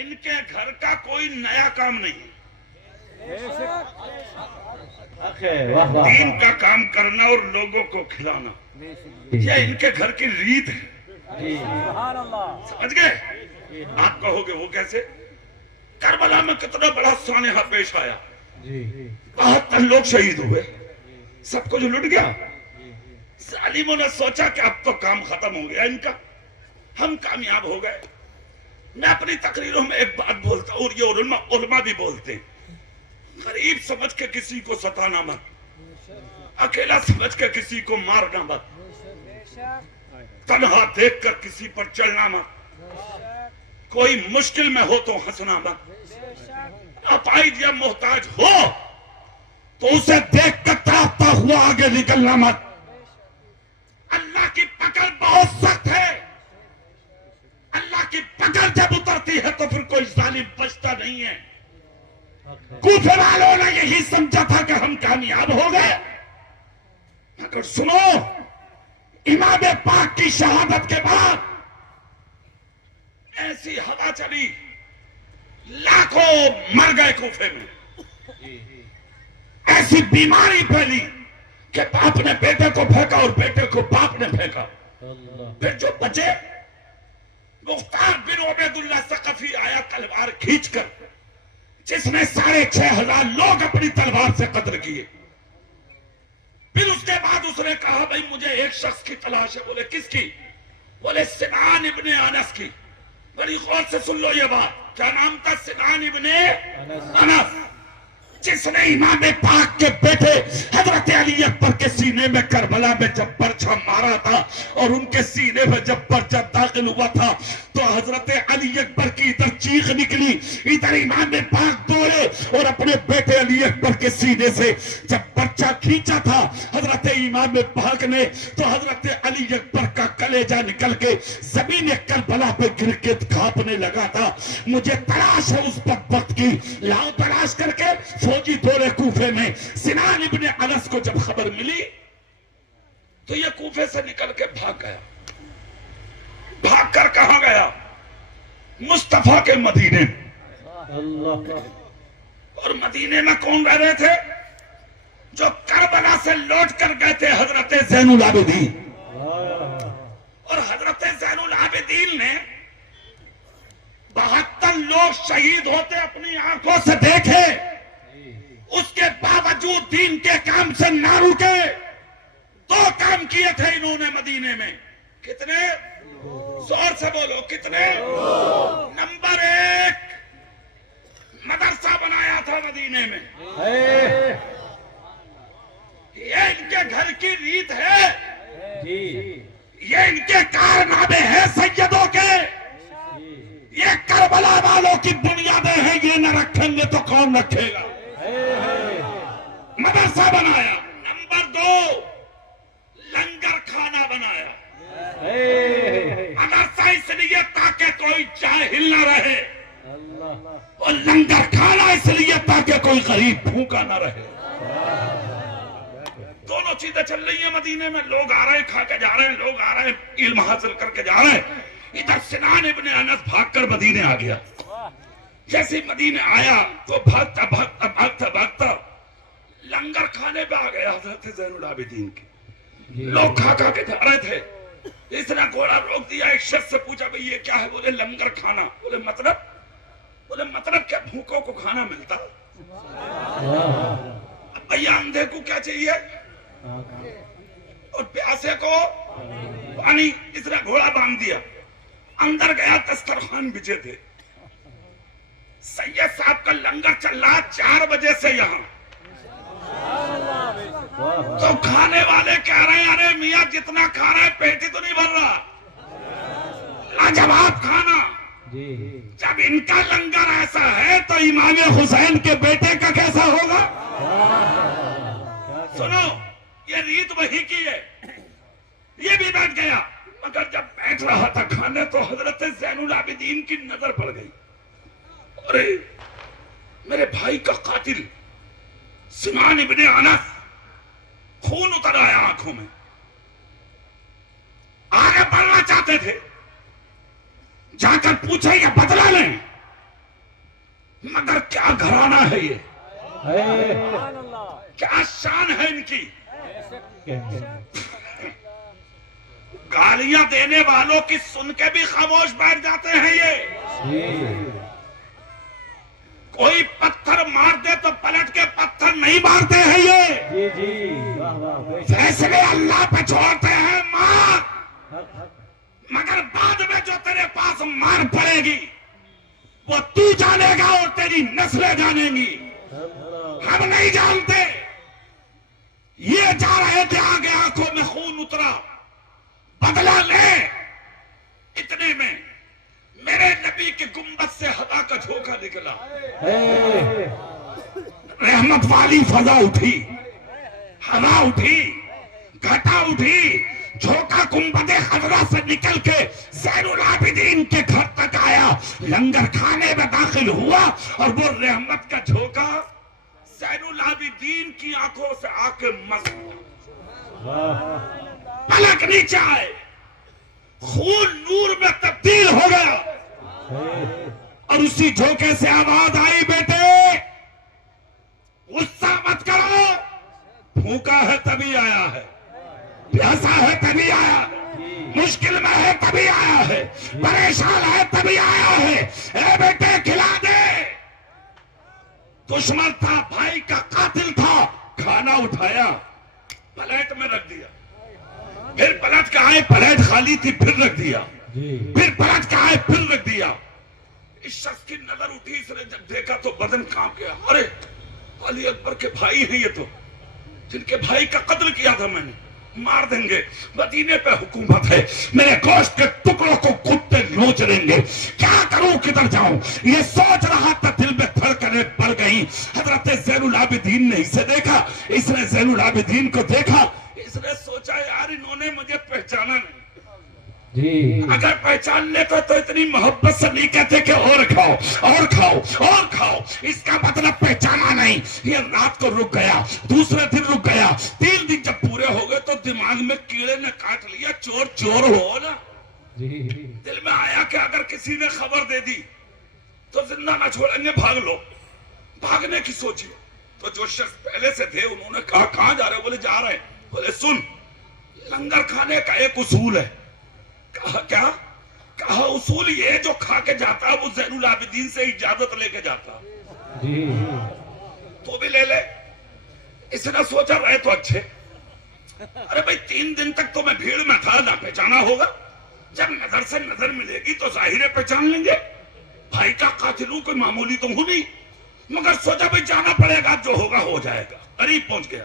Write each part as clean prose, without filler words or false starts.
ان کے گھر کا کوئی نیا کام نہیں، دین کا کام کرنا اور لوگوں کو کھلانا، یہ ان کے گھر کی ریت ہے۔ سمجھ گئے؟ آپ کہو گے وہ کیسے؟ کربلا میں کتنا بڑا سانحہ پیش آیا، 72 لوگ شہید ہوئے، سب کچھ لٹ گیا۔ ظالموں نے سوچا کہ اب تو کام ختم ہو گیا ان کا، ہم کامیاب ہو گئے۔ میں اپنی تقریروں میں ایک بات بولتا ہوں، اور یہ علماء بھی بولتے ہیں، غریب سمجھ کے کسی کو ستانا مت، اکیلا سمجھ کے کسی کو مارنا مت، تنہا دیکھ کر کسی پر چلنا مت، کوئی مشکل میں ہو تو ہنسنا مت، اپائج یا محتاج ہو تو اسے دیکھ کر تڑپتا ہوا آگے نکلنا مت۔ اللہ کی پکڑ بہت سخت ہے، اللہ کی پکڑ جب اترتی ہے تو پھر کوئی ظالم بچتا نہیں ہے۔ کوفے والوں نے یہی سمجھا تھا کہ ہم کامیاب ہو گئے، مگر سنو، امام پاک کی شہادت کے بعد ایسی ہوا چلی، لاکھوں مر گئے کوفے میں، ایسی بیماری پھیلی کہ باپ نے بیٹے کو پھینکا اور بیٹے کو باپ نے پھینکا، پھر جو بچے مختار بن عبید اللہ ثقفی آیا تلوار کھینچ کر، جس نے 6,500 لوگ اپنی تلوار سے قتل کیے۔ پھر اس کے بعد اس نے کہا بھائی مجھے ایک شخص کی تلاش ہے۔ بولے کس کی؟ بولے سنان ابن انس کی۔ بڑی غور سے سن لو یہ بات، کیا نام تھا؟ سنان ابن انس، جس نے امام پاک کے بیٹے حضرت علی اکبر کے سینے میں کربلا میں جب پرچہ مارا تھا اور ان کے سینے میں جب پرچہ داخل ہوا تھا تو حضرت علی اکبر کی ادھر چیخ نکلی، ادھر امام پاک دوڑے اور اپنے بیٹے علی اکبر کے سینے سے جب پرچہ کھینچا تھا حضرت امام پاک نے تو حضرت علی اکبر کا کلیجہ نکل کے زمین کربلا پہ گر کے کانپنے لگا تھا۔ مجھے تلاش ہے اس بدبخت کی، لاؤ تلاش کر کے۔ فوجی دورے کوفے میں، سنان ابن انس کو جب خبر ملی تو یہ کوفے سے نکل کے بھاگ گیا۔ بھاگ کر کہاں گیا؟ مصطفیٰ کے مدینے۔ اور مدینے میں کون رہ رہے تھے؟ جو کربلا سے لوٹ کر گئے تھے حضرت زین العابدین۔ اور حضرت زین العابدین نے 72 لوگ شہید ہوتے اپنی آنکھوں سے دیکھے، اس کے باوجود دین کے کام سے نہ رکے۔ 2 کام کیے تھے انہوں نے مدینے میں۔ کتنے؟ زور سے بولو، کتنے؟ نمبر 1، مدرسہ بنایا تھا مدینے میں۔ یہ ان کے گھر کی ریت ہے، یہ ان کے کارنامے ہیں سیدوں کے، یہ کربلا والوں کی بنیادیں ہیں، یہ نہ رکھیں گے تو کون رکھے گا؟ مدرسہ بنایا۔ نمبر 2، لنگر کھانا بنایا۔ مدرسہ اس لیے تاکہ کوئی جاہل نہ رہے، اور لنگر کھانا اس لیے تاکہ کوئی غریب بھوکا نہ رہے۔ دونوں چیزیں چل رہی ہیں مدینے میں، لوگ آ رہے ہیں کھا کے جا رہے ہیں، لوگ آ رہے ہیں علم حاصل کر کے جا رہے ہیں۔ ادھر سنان ابن انس بھاگ کر مدینے آ گیا۔ جیسے مدینے آیا تو بھاگتا بھاگتا بھاگتا بھاگتا لنگر کھانے پہ آ گیا حضرت زین العابدین کی۔ لوگ کھا کھا کے جا رہے تھے، اس نے گھوڑا روک دیا، ایک شخص سے پوچھا بھئی یہ کیا ہے؟ بولے لنگر کھانا۔ بولے مطلب؟ بولے مطلب کیا بھوکوں کو کھانا ملتا؟ اب بھیا اندھے کو کیا چاہیے؟ اور پیاسے کو پانی۔ اس نے گھوڑا باندھ دیا، اندر گیا، دسترخوان بچے تھے، سید صاحب کا لنگر چل رہا 4 بجے سے یہاں۔ تو کھانے والے کہہ رہے ہیں ارے میاں جتنا کھا رہے ہیں پیٹ ہی تو نہیں بھر رہا، لاجواب کھانا۔ جب ان کا لنگر ایسا ہے تو امام حسین کے بیٹے کا کیسا ہوگا؟ سنو، یہ ریت وہی کی ہے۔ یہ بھی بیٹھ گیا، مگر جب بیٹھ رہا تھا کھانے تو حضرت زین العابدین کی نظر پڑ گئی، ارے میرے بھائی کا قاتل سنان ابن انس۔ خون اتر آیا آنکھوں میں، آگے بڑھنا چاہتے تھے، جا کر پوچھا یہ بدلہ لیں، گھرانا ہے یہ, کیا شان ہے ان کی. گالیاں دینے والوں کی سن کے بھی خاموش بیٹھ جاتے ہیں یہ. کوئی پتھر مار دے تو پلٹ کے پتھر نہیں مارتے ہیں یہ. فیصلے اللہ پہ چھوڑتے ہیں, مار, مگر بعد میں جو تیرے پاس مار پڑے گی وہ تو جانے گا اور تیری نسلیں جانیں گی. ہم نہیں جانتے. یہ جا رہے تھے, آگے آنکھوں میں خون اترا, بدلہ لے. اتنے میں میرے نبی کے گنبد سے ہوا کا جھونکا نکلا, رحمت والی فضا اٹھی, ہوا اٹھی, گھٹا اٹھی, جھونکا گنبد خضرا سے نکل کے زین العابدین کے گھر تک آیا, لنگر کھانے میں داخل ہوا, اور وہ رحمت کا جھونکا زین العابدین کی آنکھوں سے آ کے مس پلک نیچے آئے, خون نور میں تبدیل ہو گیا, اور اسی جھونکے سے آواز آئی, بیٹے غصہ مت کرو, بھوکا ہے تبھی آیا ہے, پیاسا ہے تبھی آیا ہے, مشکل میں ہے تبھی آیا ہے, پریشان ہے تبھی آیا ہے, اے بیٹے کھلا دے. دشمن تھا, بھائی کا قاتل تھا, کھانا اٹھایا پلیٹ میں رکھ دیا, پھر پلٹ کے آئے, پلیٹ خالی تھی, پھر رکھ دیا, پھر پلٹ کے آئے, پھر رکھ دیا. اس شخص کی نظر اٹھی, اس نے جب دیکھا تو بدن کانپ گیا. ارے علی اکبر کے بھائی ہیں یہ تو, جن کے بھائی کا قتل کیا تھا میں نے, مار دیں گے, مدینے پہ حکومت ہے, میرے گوشت کے ٹکڑوں کو کتے نوچ لیں گے, کیا کروں, کدھر جاؤں, یہ سوچ رہا تھا. دل میں دھڑکنیں بڑھ گئیں. حضرت زین العابدین نے اسے دیکھا, اس نے زین العابدین کو دیکھا, اس نے سوچا یار انہوں نے مجھے پہچانا نہیں, اگر پہچان لیتے تو اتنی محبت سے نہیں کہتے کہ اور کھاؤ اور کھاؤ اور کھاؤ, اس کا مطلب پہچانا نہیں. یہ رات کو رک گیا, دوسرے دن رک گیا, 3 دن جب پورے ہو گئے تو دماغ میں کیڑے نے کاٹ لیا, چور چور ہو نا. دل میں آیا کہ اگر کسی نے خبر دے دی تو زندہ نہ چھوڑیں گے, بھاگ لو. بھاگنے کی سوچی تو جو شخص پہلے سے تھے انہوں نے کہا کہاں جا رہے ہو, بولے جا رہے ہیں. بولے سن, لنگر کھانے کا ایک اصول ہے. کہا کیا؟ کہا اصول یہ, جو کھا کے جاتا وہ زین العابدین سے اجازت لے کے جاتا. تو بھی لے لے. اس نے سوچا رہے تو اچھے, ارے بھائی 3 دن تک تو میں بھیڑ میں تھا, نہ پہچانا ہوگا, جب نظر سے نظر ملے گی تو ظاہر پہچان لیں گے. بھائی کا قاتل ہوں, کوئی معمولی تو ہوں نہیں, مگر سوچا بھائی جانا پڑے گا, جو ہوگا ہو جائے گا. قریب پہنچ گیا,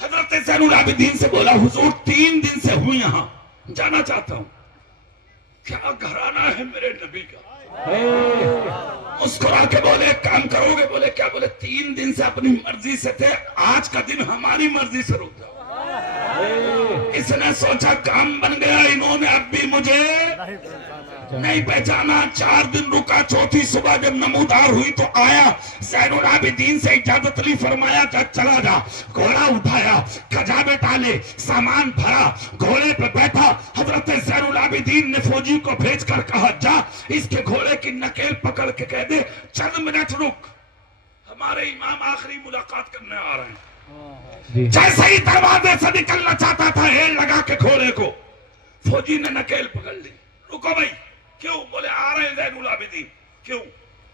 حضرت زین العابدین سے بولا حضور 3 دن سے ہوں یہاں, جانا چاہتا ہوں. کیا گھرانہ ہے میرے نبی کا. مسکرا کے بولے کام کرو گے, بولے کیا, بولے 3 دن سے اپنی مرضی سے تھے, آج کا دن ہماری مرضی سے رک جاؤ. اس نے سوچا کام بن گیا, انہوں نے اب بھی مجھے نہیں پہچانا. 4 دن رکا, چوتھی صبح جب نمودار ہوئی تو آیا, زین العابدین سے اجازت لی, فرمایا جا چلا جا. گھوڑا اٹھایا, کجابے ڈالے, سامان بھرا, گھوڑے پہ بیٹھا. حضرت زین العابدین نے فوجی کو بھیج کر کہا جا اس کے گھوڑے کی نکیل پکڑ کے کہہ دے چند منٹ رک, ہمارے امام آخری ملاقات کرنے آ رہے ہیں. جیسے ہی دروازے سے نکلنا چاہتا تھا, ہیل لگا کے گھوڑے کو, فوجی نے نکیل پکڑ لی. رکو بھائی, کیوں؟ بولے آ رہے ہیں زین العابدین. کیوں؟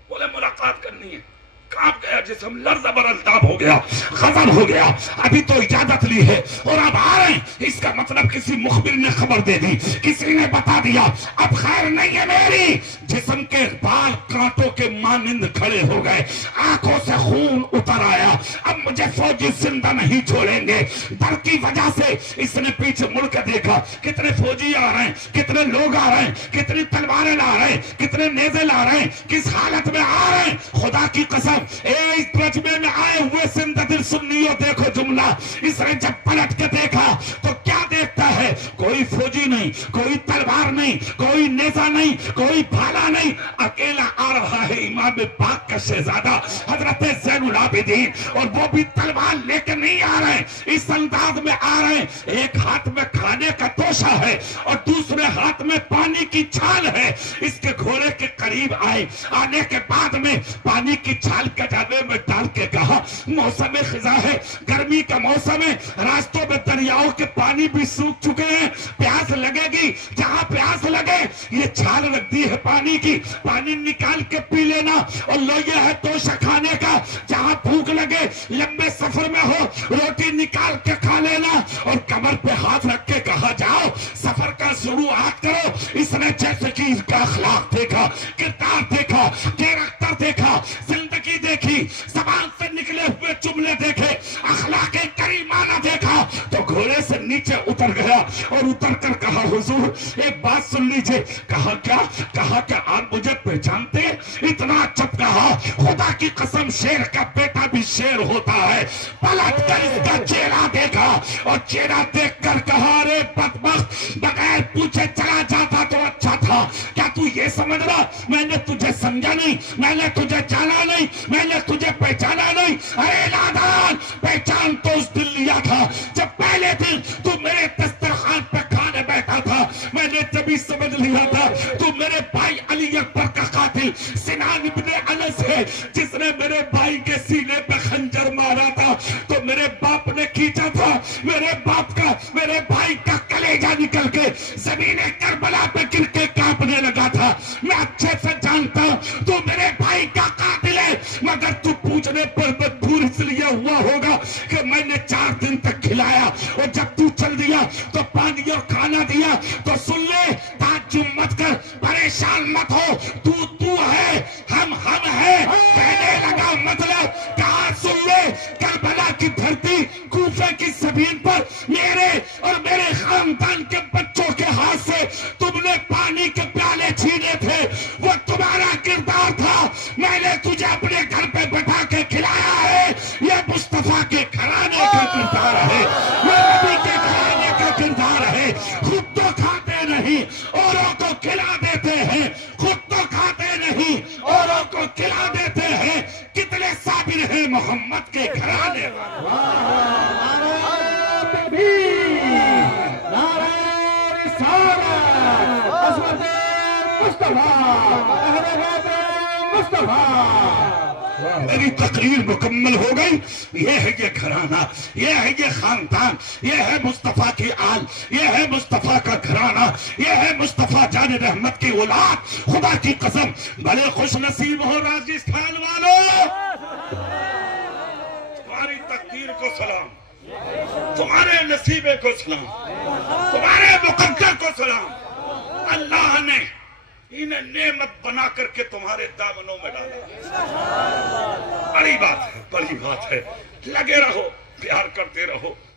بولے ملاقات کرنی ہے. کانپ گیا جسم, لرز بر التاب ہو گیا, غضب ہو گیا. ابھی تو اجازت لی ہے اور اب آ رہے ہیں, اس کا مطلب کسی مخبر نے خبر دے دی, کسی نے بتا دیا, اب خیر نہیں ہے میری. جسم کے بال کانٹوں کے مانند کھڑے ہو گئے, آنکھوں سے خون اتر آیا. اب مجھے فوجی زندہ نہیں چھوڑیں گے. ڈر کی وجہ سے اس نے پیچھے مڑ کے دیکھا, کتنے فوجی آ رہے ہیں, کتنے لوگ آ رہے ہیں, کتنی تلواریں لا رہے ہیں, کتنے نیزے لا رہے ہیں, کس حالت میں آ رہے ہیں. خدا کی قسم, اس مجمع میں آئے ہوئے سندھ دل سنیوں, دیکھو جملہ. اس نے جب پلٹ کے دیکھا تو کیا دیکھتا ہے, کوئی فوجی نہیں, کوئی تلوار نہیں, کوئی نیزہ نہیں, کوئی بھالا نہیں, اکیلا آ رہا ہے امام پاک کا شہزادہ حضرت زین العابدین, اور وہ بھی تلوار لے کے نہیں آ رہے ہیں, اس انداز میں آ رہے ہیں, ایک ہاتھ میں کھانے کا توشہ ہے اور دوسرے ہاتھ میں پانی کی چھال ہے. اس کے گھوڑے کے قریب آئے, آنے کے بعد میں پانی کی چھال کجاوے میں ڈال کے کہا موسم خزاں ہے, گرمی کا موسم ہے, راستوں میں دریاؤں کے پانی بھی سوکھ چکے ہیں, پیاس لگے گی, جہاں پیاس لگے یہ چھال رکھ دی ہے پانی کی, پانی نکال کے پی لینا, اور لو یہ ہے توشہ کھانے کا, جہاں بھوک لگے لمبے سفر میں ہو روٹی نکال کے کھا لینا, اور کمر پہ ہاتھ رکھ کے کہا جاؤ سفر کا شروعات کرو. اس نے جیسے کہ اس کا اخلاق دیکھا, کردار دیکھا, کیریکٹر دیکھا, زندگی دیکھی, زبان سے نکلے ہوئے جملے دیکھے, اخلاق کریمانہ دیکھا, تو گھوڑے سے نیچے اتر گیا اور اتر کر کہا حضور ایک بات سن لیجئے. کہا کیا؟ کہا کہ آپ مجھے پہچانتے؟ اتنا چپ کہا خدا کی قسم شیر کا بیٹا بھی شیر ہوتا ہے. پلٹ کر اس کا چہرہ دیکھا اور چہرہ دیکھ کر کہا ارے بدبخت بغیر پوچھے چلا جاتا تو اچھا تھا. کیا تو یہ سمجھ رہا میں نے تجھے سمجھا نہیں, میں نے تجھے جانا نہیں, میں نے تجھے پہچانا نہیں؟ ارے نادان, پہچان تو اس دن لیا تھا جب پہلے دن تو میرے دسترخوان پہ کھانے بیٹھا تھا. میں نے جبھی سمجھ لیا تھا تو میرے بھائی علی اکبر کا قاتل سنان ابن انس ہے, جس نے میرے بھائی کے سینے پہ خنجر مارا تھا. تو میرے باپ نے کھینچا تھا, میرے باپ کا, میرے بھائی کا کلیجہ نکل کے زمین کربلا پہ گر کے کانپنے لگا تھا. میں اچھے سے جانتا ہوں تو میرے بھائی کا قاتل ہے, مگر تو پوچھنے پر مجبور اس لیے ہوا ہوگا کہ میں نے 4 دن تک کھلایا, اور جب تو چل دیا تو پانی اور کھانا دیا. تو سن لے, تعجب مت کر, پریشان مت ہو, تو ہے, ہم ہیں. کہنے لگا مطلب کہا سن لے, کربلا کی دھرتی کوفے کی زمین پر میرے اور میرے خاندان کے بچوں کے ہاتھ سے تم نے پانی کے پیالے چھینے تھے, وہ تمہارا کردار تھا. میں نے تجھے اپنے گھر پہ بٹھا کے کھلایا ہے, یہ مصطفیٰ کے گھرانے کا کردار ہے, یہ نبی کے گھرانے کا کردار ہے. خود تو کھاتے نہیں اوروں کو کھلا دیتے ہیں, خود تو کھاتے نہیں اوروں کو کھلا دیتے ہیں. کتنے صابر ہیں محمد کے گھرانے میری تقریر مکمل ہو گئی. یہ ہے یہ گھرانہ, یہ ہے یہ خاندان, یہ ہے مصطفیٰ کی آل, یہ ہے مصطفیٰ کا گھرانہ, یہ ہے مصطفیٰ جان رحمت کی اولاد. خدا کی قسم بڑے خوش نصیب ہو راجستھان والوں, تمہاری تقدیر کو سلام, تمہارے نصیبے کو سلام, تمہارے مقدر کو سلام. اللہ نے انہیں نعمت بنا کر کے تمہارے دامنوں میں ڈالا. بڑی بات ہے, بڑی بات ہے. لگے رہو, پیار کرتے رہو.